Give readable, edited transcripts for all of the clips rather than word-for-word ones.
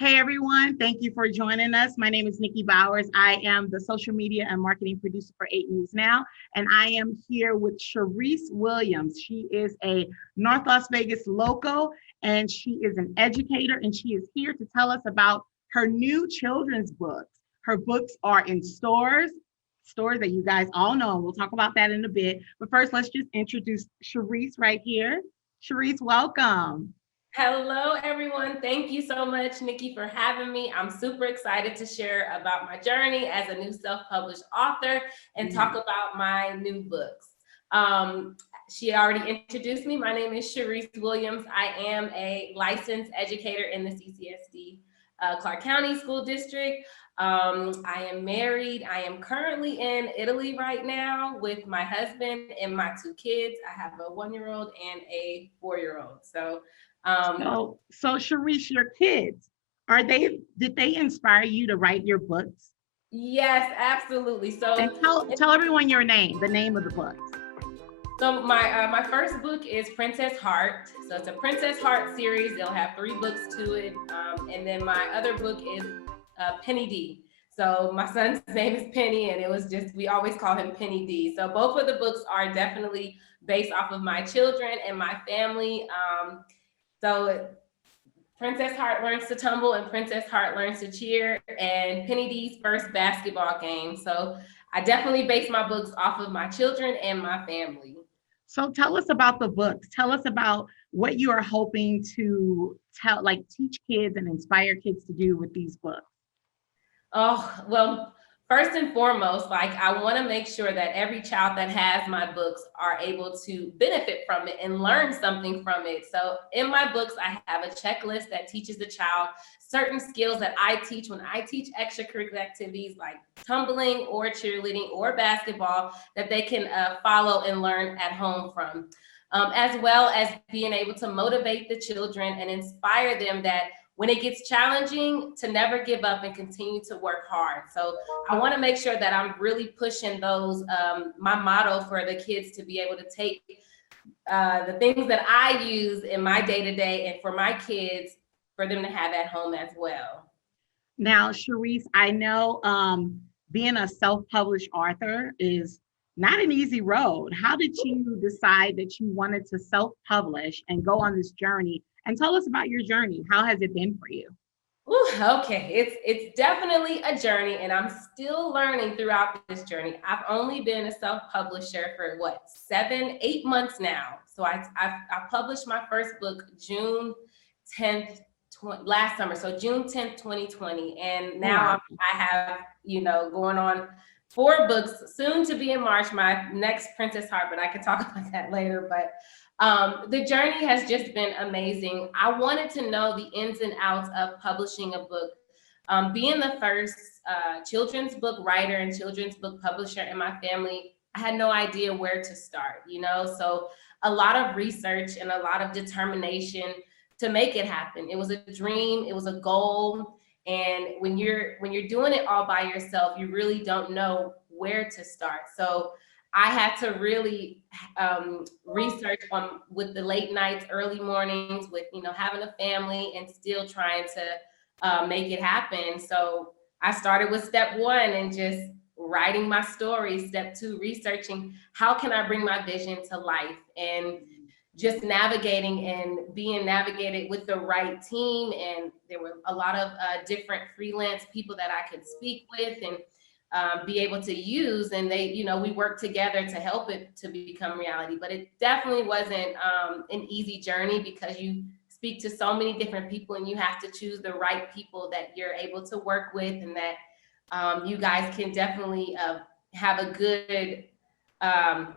Hey everyone, thank you for joining us. My name is Nikki Bowers. I am the social media and marketing producer for 8 News Now, and I am here with Shariece Williams. She is a North Las Vegas local, and she is an educator, and she is here to tell us about her new children's books. Her books are in stores that you guys all know, and we'll talk about that in a bit. But first, let's just introduce Shariece right here. Shariece, welcome. Hello, everyone. Thank you so much, Nikki, for having me. I'm super excited to share about my journey as a new self-published author and talk about my new books. Um, she already introduced me. My name is Shariece Williams. I am a licensed educator in the CCSD Clark County School District. I am married. I am currently in Italy right now with my husband and my two kids. I have a 1-year-old and a 4-year-old. Um, So Sharice, your kids, did they inspire you to write your books? yes, absolutely. And tell everyone your name, the name of the books. My first book is Princess Heart. So it's a Princess Heart series. They'll have 3 books to it, and then my other book is Penny D. So my son's name is Penny, and it was just we always call him Penny D. So both of the books are definitely based off of my children and my family. So Princess Heart learns to tumble and Princess Heart learns to cheer, and Penny D's first basketball game. So I definitely base my books off of my children and my family. So tell us about the books. Tell us about what you are hoping to teach kids and inspire kids to do with these books. Oh, well, first and foremost, like I want to make sure that every child that has my books are able to benefit from it and learn something from it. So in my books, I have a checklist that teaches the child certain skills that I teach when I teach extracurricular activities like tumbling or cheerleading or basketball that they can follow and learn at home from. As well as being able to motivate the children and inspire them that when it gets challenging, to never give up and continue to work hard. So I want to make sure that I'm really pushing those, my motto for the kids to be able to take the things that I use in my day to day and for my kids for them to have at home as well. Now, Sharice, I know being a self-published author is not an easy road. How did you decide that you wanted to self-publish and go on this journey? And tell us about your journey. How has it been for you? Ooh, okay, it's definitely a journey, and I'm still learning throughout this journey. I've only been a self-publisher for what 7, 8 months now. So I published my first book June 10th last summer, so June 10th, 2020, and Oh, now wow. I have going on 4 books soon to be in March. My next Princess Heart, but I can talk about that later. But the journey has just been amazing. I wanted to know the ins and outs of publishing a book. Being the first children's book writer and children's book publisher in my family, I had no idea where to start. So a lot of research and a lot of determination to make it happen. It was a dream, it was a goal. And when you're doing it all by yourself, you really don't know where to start. So I had to really research on with the late nights, early mornings, with having a family and still trying to make it happen. So I started with step 1 and just writing my story. Step 2, researching how can I bring my vision to life, and just navigating and being navigated with the right team. And there were a lot of different freelance people that I could speak with and be able to use, and we worked together to help it to become reality. But it definitely wasn't an easy journey, because you speak to so many different people and you have to choose the right people that you're able to work with, and that you guys can definitely have a good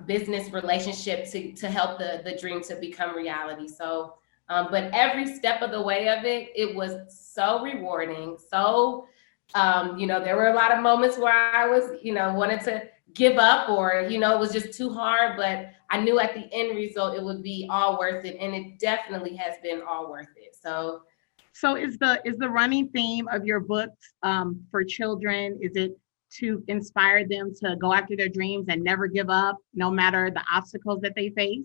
business relationship to help the dream to become reality. So but every step of the way of it was so rewarding. So there were a lot of moments where I was, wanted to give up, or, it was just too hard, but I knew at the end result it would be all worth it. And it definitely has been all worth it. So So is the running theme of your books for children? Is it to inspire them to go after their dreams and never give up, no matter the obstacles that they face?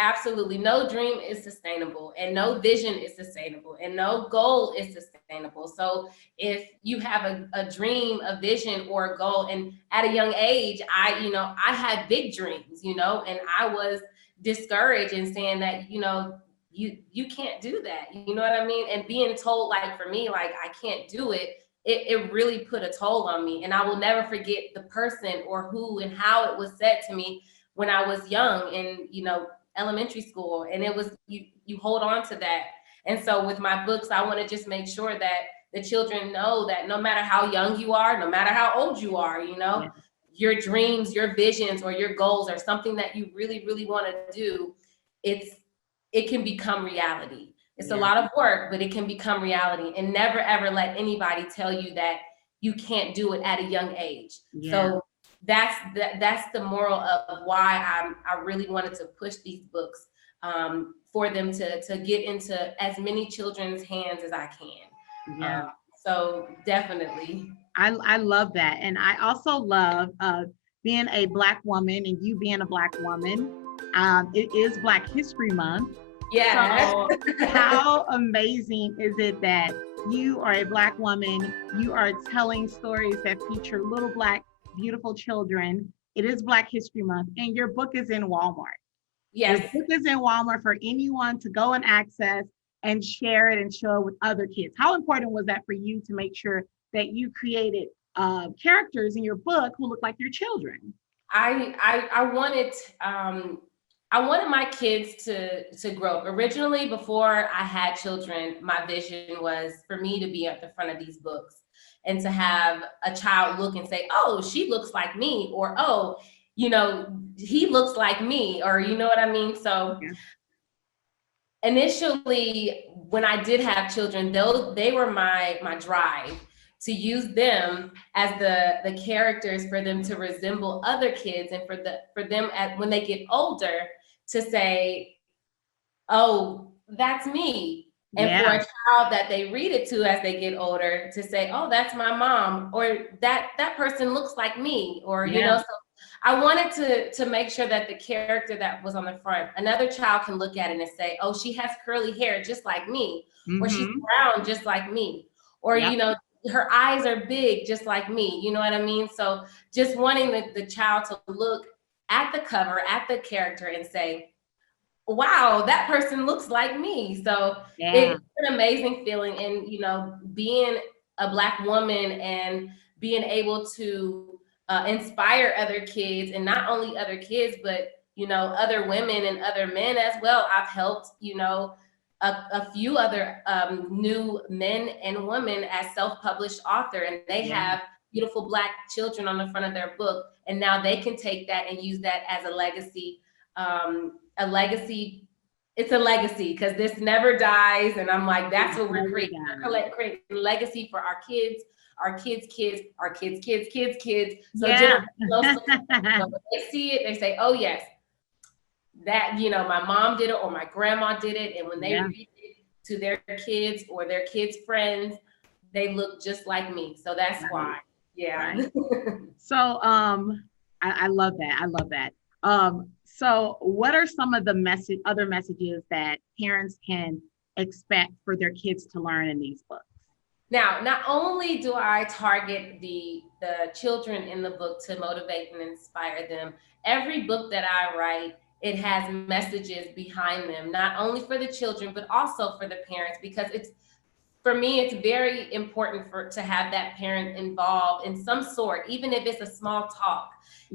Absolutely. No dream is sustainable, and no vision is sustainable, and no goal is sustainable. So if you have a dream, a vision, or a goal, and at a young age, I had big dreams, and I was discouraged and saying that, you can't do that. You know what I mean? And being told, like, for me, like, I can't do it, it really put a toll on me. And I will never forget the person or who and how it was said to me when I was young, and elementary school. And it was, you hold on to that. And so with my books, I want to just make sure that the children know that no matter how young you are, no matter how old you are, Yeah. your dreams, your visions, or your goals, or something that you really, really want to do, it can become reality. It's a Yeah. lot of work, but it can become reality. And never ever let anybody tell you that you can't do it at a young age. Yeah. So that's the moral of why I really wanted to push these books, for them to get into as many children's hands as I can. Yeah. So definitely. I love that. And I also love being a Black woman and you being a Black woman. It is Black History Month. Yeah. So how amazing is it that you are a Black woman, you are telling stories that feature little Black, beautiful children. It is Black History Month, and your book is in Walmart. Your Yes. book is in Walmart for anyone to go and access and share it and show it with other kids. How important was that for you to make sure that you created characters in your book who look like your children? I wanted, I wanted my kids to grow up. Originally, before I had children, my vision was for me to be at the front of these books and to have a child look and say, "Oh, she looks like me," or "Oh, he looks like me," or you know what I mean? So Yeah. initially, when I did have children, they were my drive to use them as the characters, for them to resemble other kids, and for them when they get older to say, "Oh, that's me." And for Yeah. a child that they read it to as they get older to say, "Oh, that's my mom," or that person looks like me, or Yeah. so I wanted to make sure that the character that was on the front, another child can look at it and say, "Oh, she has curly hair just like me," or "She's Mm-hmm. brown just like me," or Yep. "Her eyes are big just like me." You know what I mean? So just wanting the child to look at the cover, at the character, and say, "Wow, that person looks like me." So Yeah. it's an amazing feeling. And, being a Black woman and being able to inspire other kids, and not only other kids, but, other women and other men as well. I've helped, a few other new men and women as self-published author, and they Yeah. have beautiful Black children on the front of their book. And now they can take that and use that as a legacy. A legacy, it's a legacy, because this never dies. And I'm like, that's what we're creating. We're creating legacy for our kids, our kids kids, our kids kids kids kids. So Yeah. generational. So when they see it, they say, "Oh yes, that, my mom did it, or my grandma did it." And when they Yeah. read it to their kids or their kids' friends, they look just like me. So that's Right. why. Yeah. Right. So I love that. I love that. So what are some of the other messages that parents can expect for their kids to learn in these books? Now, not only do I target the children in the book to motivate and inspire them, every book that I write, it has messages behind them, not only for the children, but also for the parents, because for me, it's very important to have that parent involved in some sort, even if it's a small talk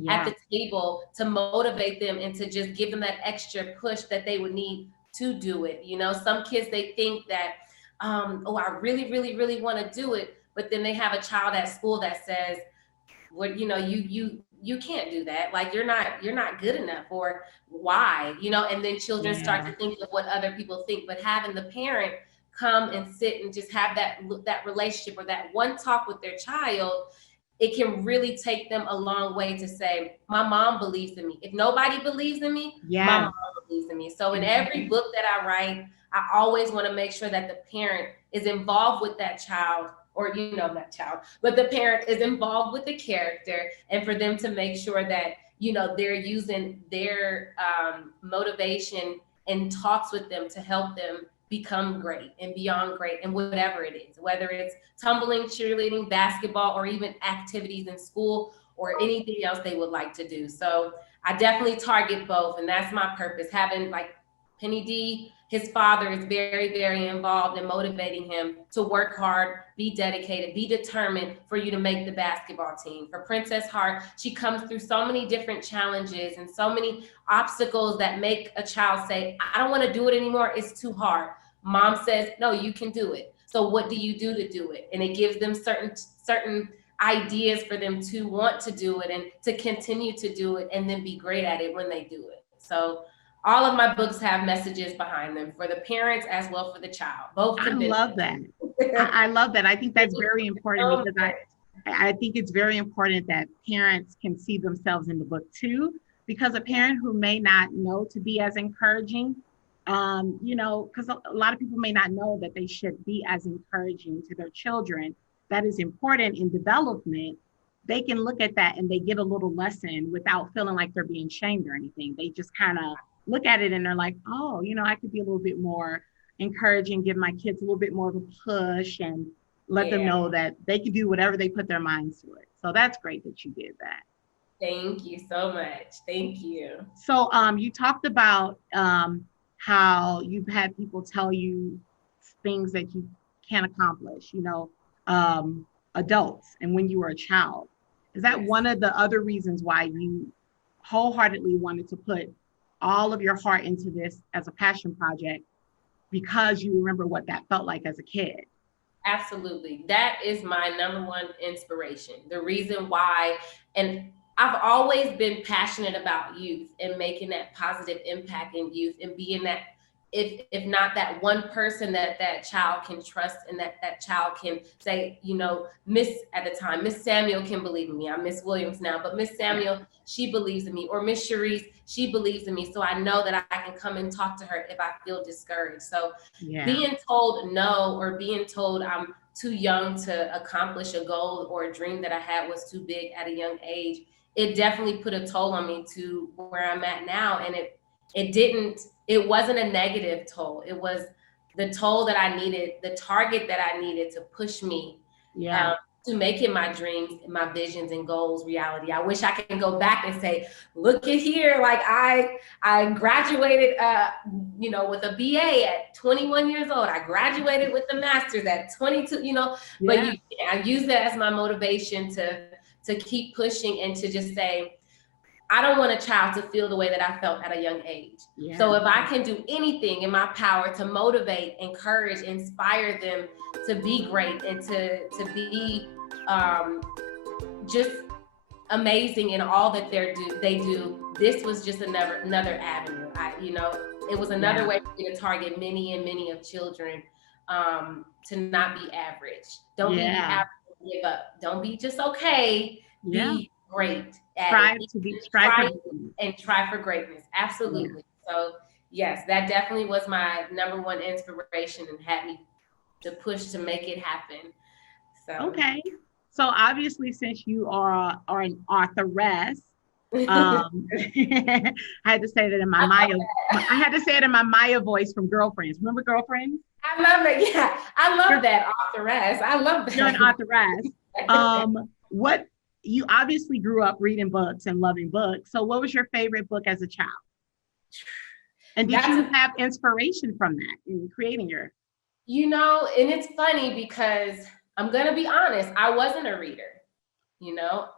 at Yeah. the table, to motivate them and to just give them that extra push that they would need to do it. Some kids, they think that, "Oh, I really, really, really want to do it," but then they have a child at school that says, "What, you can't do that. Like, you're not good enough," or "Why?" And then children start Yeah. to think of what other people think. But having the parent come and sit and just have that relationship, or that one talk with their child, it can really take them a long way to say, "My mom believes in me. If nobody believes in me, my Yeah. mom believes in me." So in every Mhm. book that I write, I always want to make sure that the parent is involved with that child, or, not child, but the parent is involved with the character, and for them to make sure that, they're using their motivation and talks with them to help them become great and beyond great and whatever it is, whether it's tumbling, cheerleading, basketball, or even activities in school or anything else they would like to do. So I definitely target both, and that's my purpose. Having like Penny D, his father is very, very involved in motivating him to work hard, be dedicated, be determined for you to make the basketball team. For Princess Heart, she comes through so many different challenges and so many obstacles that make a child say, I don't want to do it anymore, it's too hard. Mom says, no, you can do it. So what do you do to do it? And it gives them certain ideas for them to want to do it and to continue to do it and then be great at it when they do it. So all of my books have messages behind them for the parents as well for the child. Both I can love that. I love that. I think that's very important because I think it's very important that parents can see themselves in the book too, because a parent who may not know to be as encouraging, because a lot of people may not know that they should be as encouraging to their children. That is important in development. They can look at that and they get a little lesson without feeling like they're being shamed or anything. They just kind of look at it and they're like, oh, I could be a little bit more encouraging, give my kids a little bit more of a push and let them know that they can do whatever they put their minds to it. So that's great that you did that. Thank you so much. Thank you. So you talked about how you've had people tell you things that you can't accomplish, adults and when you were a child. Is that one of the other reasons why you wholeheartedly wanted to put all of your heart into this as a passion project, because you remember what that felt like as a kid? Absolutely. That is my number one inspiration. The reason why, and I've always been passionate about youth and making that positive impact in youth and being that, if not that one person that child can trust and that child can say, Miss, at the time, Miss Samuel can believe in me. I'm Miss Williams now, but Miss Samuel, she believes in me. Or Miss Shariece, she believes in me. So I know that I can come and talk to her if I feel discouraged. So being told no, or being told I'm too young to accomplish a goal or a dream that I had was too big at a young age, it definitely put a toll on me to where I'm at now. And it wasn't a negative toll. It was the toll that I needed, the target that I needed to push me to making my dreams, my visions and goals reality. I wish I can go back and say, look at here, like I graduated, with a BA at 21 years old. I graduated with a master's at 22, but I use that as my motivation to keep pushing and to just say, I don't want a child to feel the way that I felt at a young age. Yeah. So if I can do anything in my power to motivate, encourage, inspire them to be great and to be just amazing in all that they do, this was just another avenue. It was another way for me to target many and many of children to not be average. Don't be average and give up. Don't be just okay. Be great. Try for greatness. Absolutely. So yes, that definitely was my number one inspiration and had me to push to make it happen. So okay. So obviously, since you are an authoress, I had to say that in my Maya. I had to say it in my Maya voice from Girlfriends. Remember Girlfriends? I love it. Yeah, I love that, authoress. I love that. You're an authoress. What? You obviously grew up reading books and loving books. So what was your favorite book as a child? And did you have inspiration from that in creating your? And it's funny because I'm going to be honest, I wasn't a reader.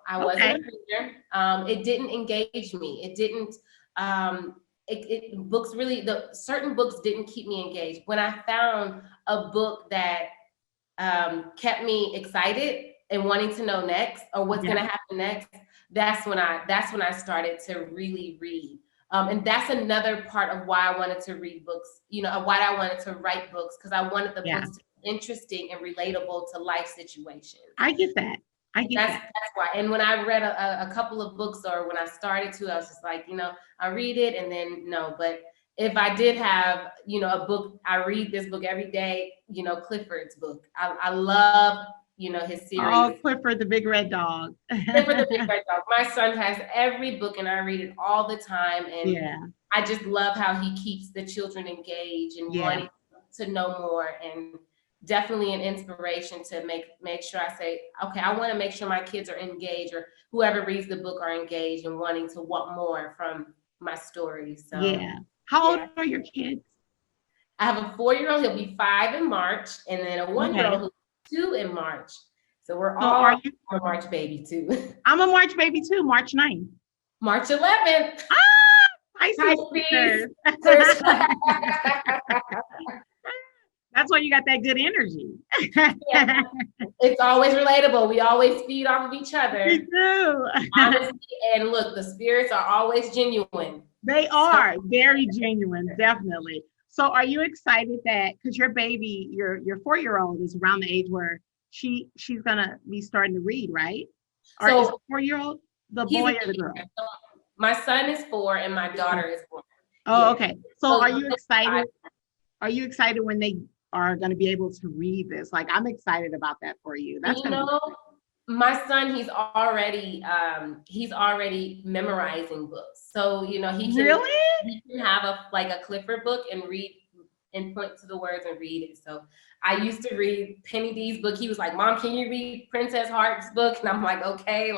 I wasn't a reader. It didn't engage me. It didn't, books really, certain books didn't keep me engaged. When I found a book that kept me excited and wanting to know next or what's going to happen next, that's when I started to really read. And that's another part of why I wanted to read books, why I wanted to write books, because I wanted the books to be interesting and relatable to life situations. I get that. That's why. And when I read a couple of books, or when I started to, I was just like, I read it and then no. But if I did have, a book, I read this book every day, Clifford's book. I love his Oh, series. Clifford the Big Red Dog. Clifford the Big Red Dog. My son has every book and I read it all the time. And Yeah, I just love how he keeps the children engaged and yeah, wanting to know more, and definitely an inspiration to make sure I say, okay, I want to make sure my kids are engaged, or whoever reads the book are engaged and wanting to want more from my stories. So yeah. How old yeah. are your kids? I have a 4-year-old, he'll be 5 in March, and then a 1-year-old Okay. who's 2 in March. So we're So are all you, a March baby too. I'm a March baby too, March 9th. March 11th. I Hi, see please. sisters. That's why you got that good energy. Yeah, it's always relatable. We always feed off of each other. Me too. Honestly, and look, the spirits are always genuine. They So, are very genuine, definitely. So are you excited that because your baby, your 4-year-old is around the age where she's gonna be starting to read, right? Or is so the 4-year-old the he's boy a or the junior. girl? So my son is 4 and my daughter is 4. Oh, Yeah. okay. So So are you excited? Are you excited when they are going to be able to read this? Like, I'm excited about that for you. That's you going to be know, my son, he's already memorizing books. So, really. he can have a Clifford book and read and point to the words and read it. So I used to read Penny D's book. He was like, "Mom, can you read Princess Hart's book?" And I'm like, "Okay."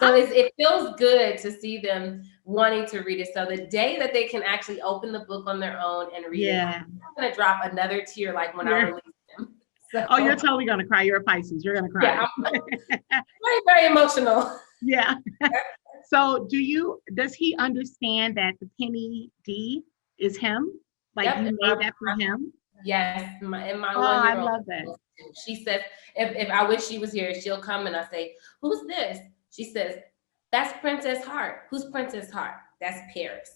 So it feels good to see them wanting to read it. So the day that they can actually open the book on their own and read it, Yeah. I'm gonna drop another tear like when I You're, release them. So oh, you're totally going to cry. You're a Pisces. You're going to cry. yeah, I'm very, very emotional. Yeah. So does he understand that the Penny D is him? Like Yep. you made that for him? Yes, and my Oh, I 1-year-old, love that. she says, if I wish she was here, she'll come and I say, "Who's this?" She says, "That's Princess Hart." "Who's Princess Hart?" "That's Paris."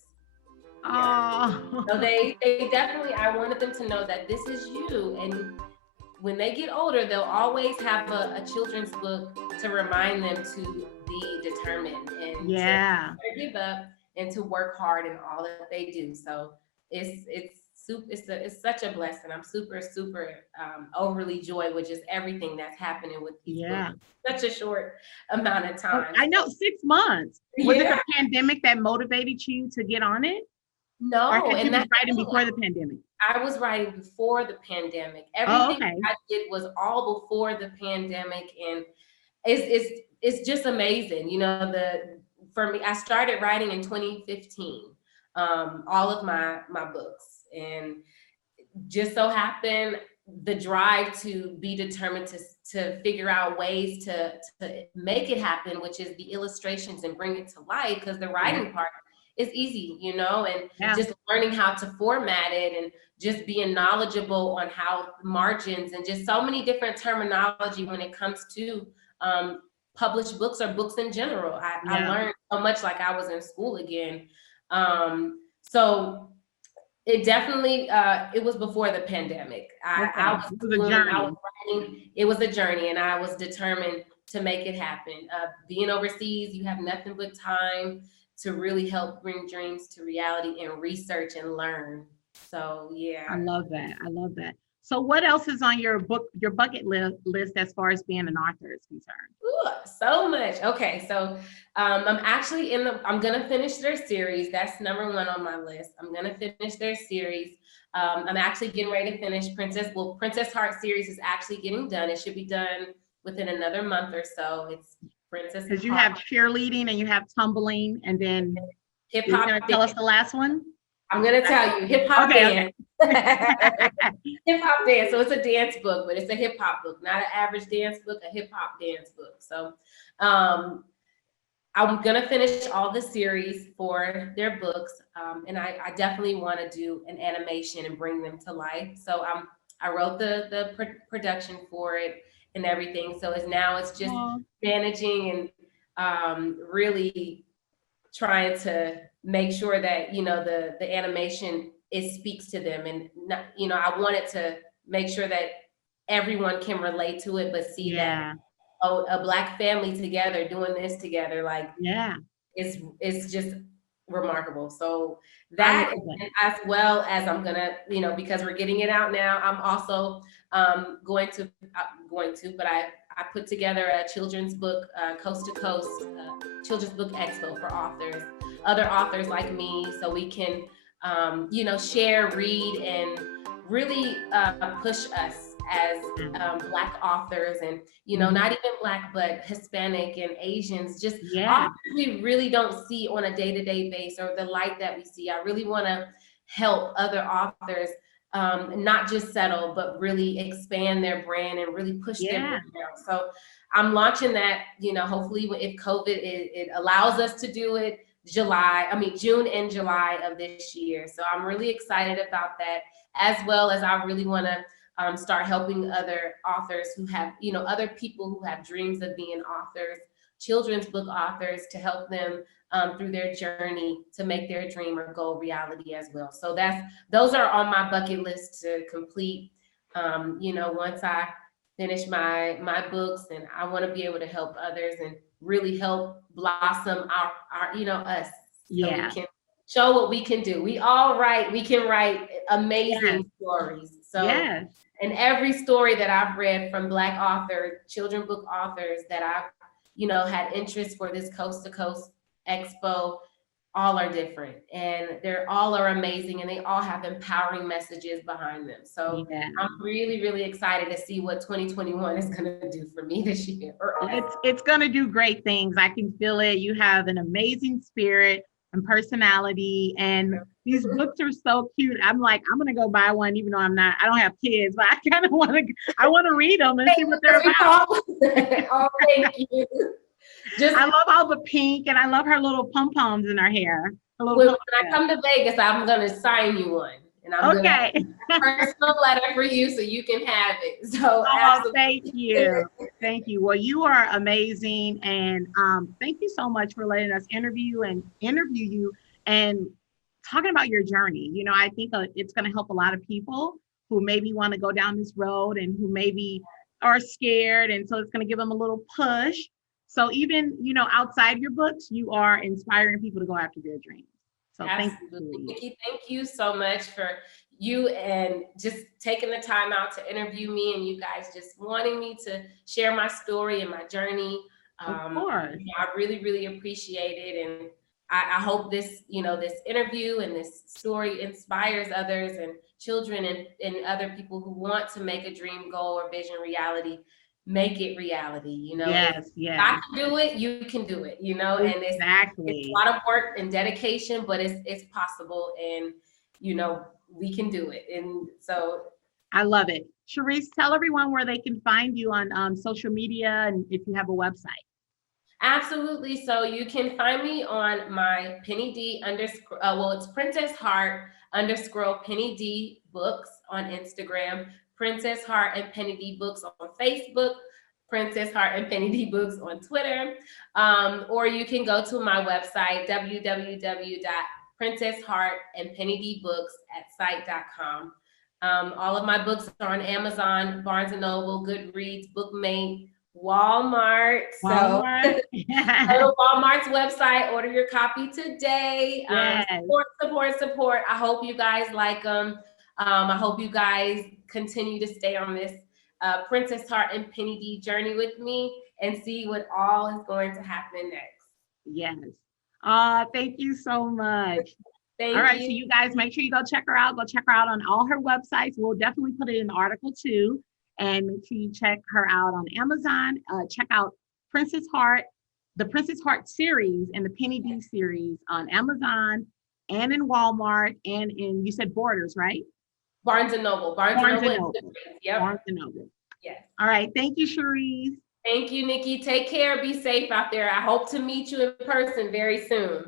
Yeah. Oh, So they definitely, I wanted them to know that this is you. And when they get older, they'll always have a children's book to remind them to be determined and to yeah. never give up and to work hard in all that they do. So it's such a blessing. I'm super overly joyed with just everything that's happening with these books. Yeah. Such a short amount of Oh, time. I know, 6 months. Was it Yeah. the pandemic that motivated you to get on it? Or No, had you and been that's writing the thing. before the pandemic? I was writing before the pandemic. Oh, Everything okay. I did was all before the pandemic, and it's just amazing. For me, I started writing in 2015, all of my books, and just so happened the drive to be determined to figure out ways to make it happen, which is the illustrations and bring it to life, because the Yeah. writing part is easy, and Yeah. just learning how to format it and just being knowledgeable on how margins and just so many different terminology when it comes to published books or books in general. I Yeah. learned so much like I was in school again. So it definitely it was before the pandemic. I Okay. was It was a I was journey. writing. It was a journey, and I was determined to make it happen. Being overseas, you have nothing but time to really help bring dreams to reality and research and learn. So I yeah. love that. I love that. So what else is on your bucket list as far as being an author is concerned? Ooh, so much. Okay, so I'm gonna finish their series. That's number one on my list. I'm gonna finish their series. I'm actually getting ready to finish Princess Heart series is actually getting done. It should be done within another month or so. It's Princess Because you Heart, have cheerleading and you have tumbling, and then hip you're hop gonna tell us dance. the last one? I'm gonna tell you, hip hop Okay, okay. dance. Hip hop dance. So it's a dance book, but it's a hip hop book, not an average dance book, a hip hop dance book. So I'm gonna finish all the series for their books, and I definitely want to do an animation and bring them to life. So I wrote the production for it and everything. So it's just Oh, managing and really trying to make sure that the animation it speaks to them, and not, I wanted to make sure that everyone can relate to it, but see that yeah, a Black family together doing this together, like yeah. it's just remarkable. So I love that, that. and as well as I'm gonna, because we're getting it out now, I'm also going to, but I put together a children's book, coast to coast children's book expo for authors, other authors like me, so we can, share, read, and really push us as Black authors, and not even Black, but Hispanic and Asians, just Yeah, authors we really don't see on a day-to-day basis, or the light that we see. I really want to help other authors not just settle, but really expand their brand and really push their yeah, brand out. So I'm launching that, hopefully if COVID it allows us to do it, June and July of this year. So I'm really excited about that, as well as I really want to start helping other authors who have, other people who have dreams of being authors, children's book authors, to help them through their journey to make their dream or goal reality as well. So those are on my bucket list to complete. Once I finish my books, and I want to be able to help others and really help blossom our us, so we yeah, can show what we can do. We can write yes, amazing stories. So, yes, and every story that I've read from Black authors, children book authors that I've, had interest for this coast to coast expo, all are different, and they're all are amazing, and they all have empowering messages behind them. So yeah. I'm really, really excited to see what 2021 is going to do for me this year. It's gonna do great things. I can feel it. You have an amazing spirit and personality, and these books are so cute. I'm like, I'm gonna go buy one, even though I don't have kids, but I kind of want to. I want to read them and see what they're about. Oh, thank you. Just I love all the pink, and I love her little pom poms in her hair. Her little when ponytail. I come to Vegas, I'm gonna sign you one, and I'm gonna have Okay. a personal letter for you so you can have it. So Oh, absolutely. thank you. Thank you. Well, you are amazing. And thank you so much for letting us interview you and talking about your journey. I think it's going to help a lot of people who maybe want to go down this road and who maybe are scared. And so it's going to give them a little push. So even, outside your books, you are inspiring people to go after their dreams. So thank Absolutely. you. Nikki, thank you so much for you and just taking the time out to interview me, and you guys just wanting me to share my story and my journey. Of course. I really, really appreciate it. And I hope this, this interview and this story inspires others and children and other people who want to make a dream, goal, or vision reality. Make it reality. If Yes, yes. I can do it, you can do it, and it's Exactly. a lot of work and dedication, but it's possible, and we can do it. And so I love it. Shariece, tell everyone where they can find you on social media and if you have a website. absolutely. So you can find me on my Penny D underscore, it's Princess Heart underscore Penny D books on Instagram, Princess Heart and Penny D books on Facebook, Princess Heart and Penny D books on Twitter. Or you can go to my website, www.princessheartandpennydbooks@site.com. All of my books are on Amazon, Barnes & Noble, Goodreads, Bookmate, Walmart. So Walmart. go to Walmart's website, order your copy today. Yes. Support. I hope you guys like them. I hope you guys continue to stay on this Princess Heart and Penny D journey with me and see what all is going to happen next. Yes. Thank you so much. Thank All right, you. so you guys make sure you go check her out. Go check her out on all her websites. We'll definitely put it in the article too. And make sure you check her out on Amazon. Check out Princess Heart, the Princess Heart series and the Penny D series on Amazon and in Walmart and in, you said Borders, right? Barnes & Noble. Barnes & Noble. Yep. Barnes & Noble. Yes. All right. Thank you, Shariece. Thank you, Nikki. Take care. Be safe out there. I hope to meet you in person very soon.